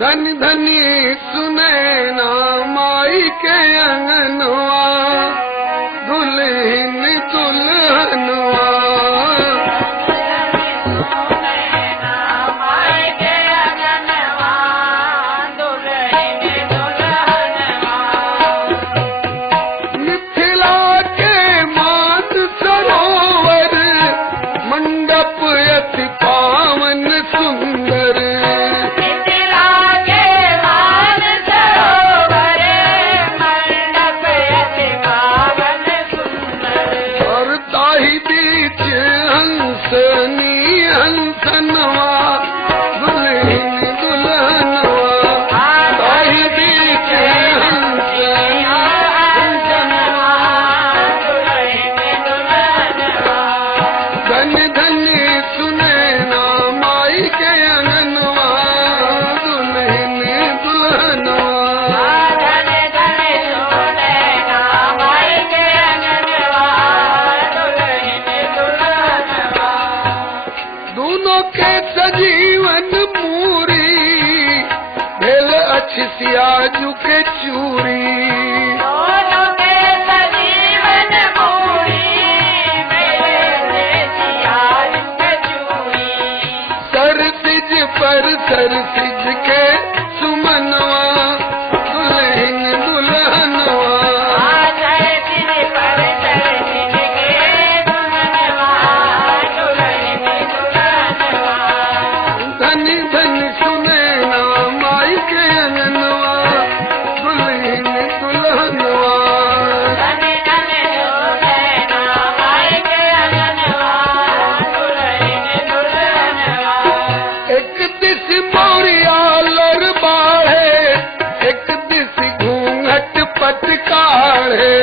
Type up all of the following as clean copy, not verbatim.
धनी धनी सुने ना माई के अंगनवा दुल्हन दुल्हनवा। मिथिला के मात सरोवर मंडप अति पावन सुंदर। हंसनी हंसनवा दुल्हन दुल्हनवा ताही बीच हंसनी हंसनवा धन धन सुने ना माई के अंगनवा दुल्हन दुल्हनवा। दोनों के सजीवन मूरी भेल अच्छी सियाजू के चूरी। दोनों के सजीवन मूरी भेल सियाजू के चूरी। सर सिज पर सर सिज के सुमनवा दुल्हन दुल्हनवा। धनी धनी सुने ना माई के अंगनवा दुल्हन दुल्हनवा। एक दिस मोरिया लर बाढ़े एक दिस घूंघट पटकाढ़े।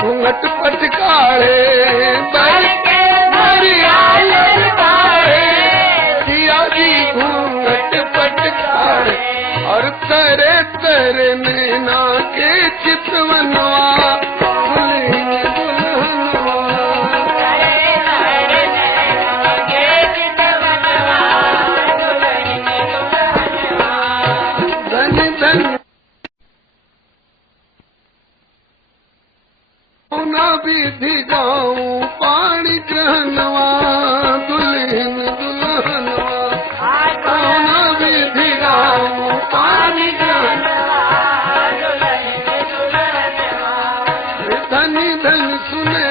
घूंघट पटकारे सिया जी घूंघट पटकारे और तरे तरे नैना के चितवनवा दुल्हन दुल्हनवा। धन धन विधि गाऊं पानी ग्रहणवा दुल्हन दुल्हनवा। विधि गाऊं पानी ग्रहणवा धनी धन सुने